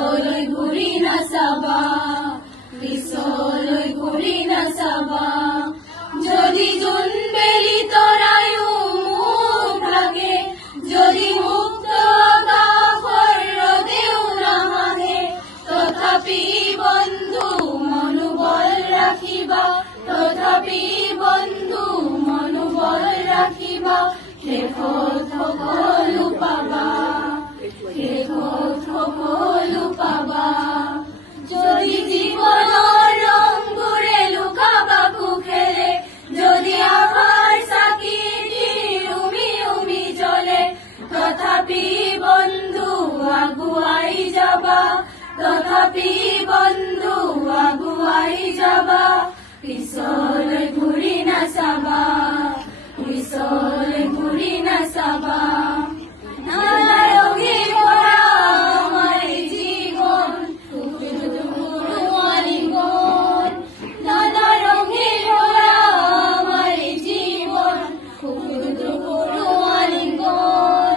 পিছলৈ ঘূৰি নাচাবা, পিছলৈ ঘূৰি নাচাবা। যদি জোনবেলি তৰায়ো মুখ ঢাকে, যদি মুক্ত আকাশৰ ৰদেও নাহাগে, তথাপি বন্ধু মনোবল ৰাখিবা, তথাপি বন্ধু মনোবল ৰাখিবা। শেষত সকলো পাবা, শেষত সকলো পাবা। যদি জীৱনৰ ৰংবোৰে লুকা-ভাকু খেলে, যদি আশাৰ চাকিটি উমি উমি জ্বলে, তথাপি বন্ধু আগুৱাই যাবা, তথাপি বন্ধু আগুৱাই যাবা। পিছলৈ ঘূৰি নাচাবা, পিছলৈ ঘূৰি নাচাবা। নালাগে ভৰা আমাৰ জীৱন, সুখদুখৰ আলিঙ্গন। নানা ৰঙে ভৰা আমাৰ জীৱন, সুখদুখৰ আলিঙ্গন।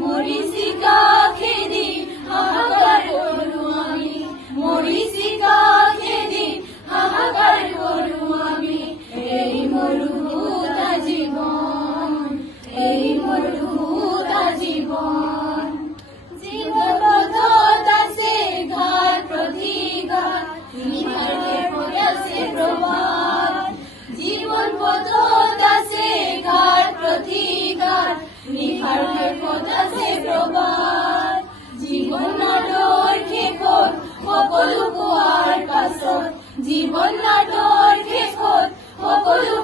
মৰীচিকা খেদি হাহাকাৰ কৰোঁ আমি, মৰীচিকা খেদি হাহাকাৰ কৰোঁ আমি। এই মৰুভূতা জীৱন, এই মৰুভূতা জীৱন। জীৱন পথত আছে ঘাট প্ৰতিঘাত, নিশাৰ শেষত আছে প্ৰভাত। জীৱন পথত আছে ঘাট প্ৰতিঘাত, নিশাৰ শেষত আছে প্ৰভাত। জীৱন নাটৰ শেষত সকলো পোৱাৰ পাছত, জীৱন নাটৰ শেষত সকলো